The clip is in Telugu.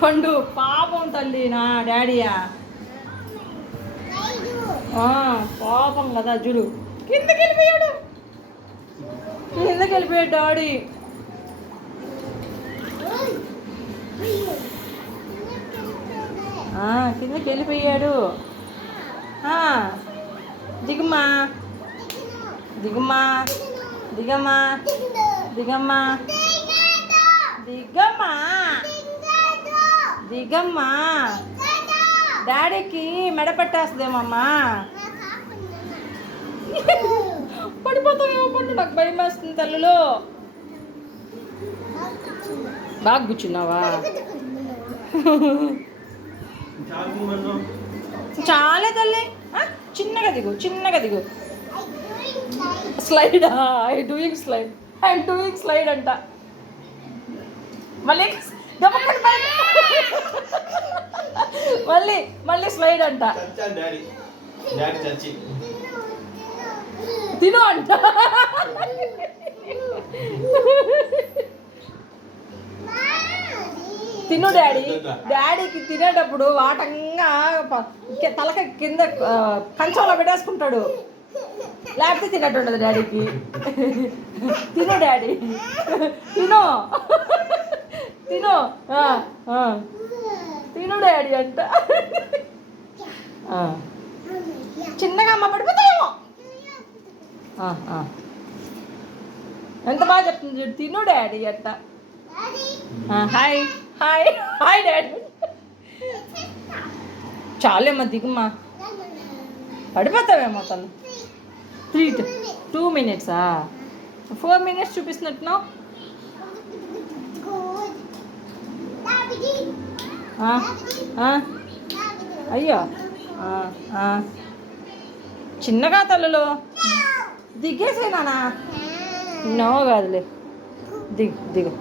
పండు పాపం తల్లి నా డాడీయా పాపం కదా చూడు కిందకి వెళ్ళిపోయాడు కిందకి వెళ్ళిపోయాడు డాడీ. కిందకి వెళ్ళిపోయాడు. దిగుమా దిగుమా దిగమ్మా. దిగమ్మా. దిగమ్మా. దిగమ్మా. డాడీకి మెడ పెట్టేస్తుందేమమ్మా? పడిపోతావేమో పండు నాకు భయం వేస్తుంది తల్లులో. బాగా కూర్చున్నావా? చాలే తల్లి. చిన్నగా దిగు చిన్నగా దిగు. Slide I doing slide I doing slide అంట. మళ్ళీ. మళ్ళీ మళ్ళీ స్లైడ్ అంట. తిను అంట. తిను డాడీ. డాడీకి తినేటప్పుడు వాటంగా తలక కింద కంచంలో పెట్టేసుకుంటాడు. లేకపోతే తినట్టు ఉండదు డాడీకి. తిను డాడీ. తిను. తిను. తిను డాడీ అంట. చిన్నగా అమ్మ పడిపోతాయేమో. ఎంత బాగా చెప్తుంది తిను డాడీ అంట. హాయ్. హాయ్ హాయ్ డాడీ చాలేమ్మా దిగుమ్మా. పడిపోతావేమో తను. త్రీ టూ మినిట్సా ఫోర్ మినిట్స్ చూపిస్తున్నట్టున్నావు? అయ్యో. చిన్నగా తల్లులు. దిగేసేనా నో కాదులే. దిగు దిగు.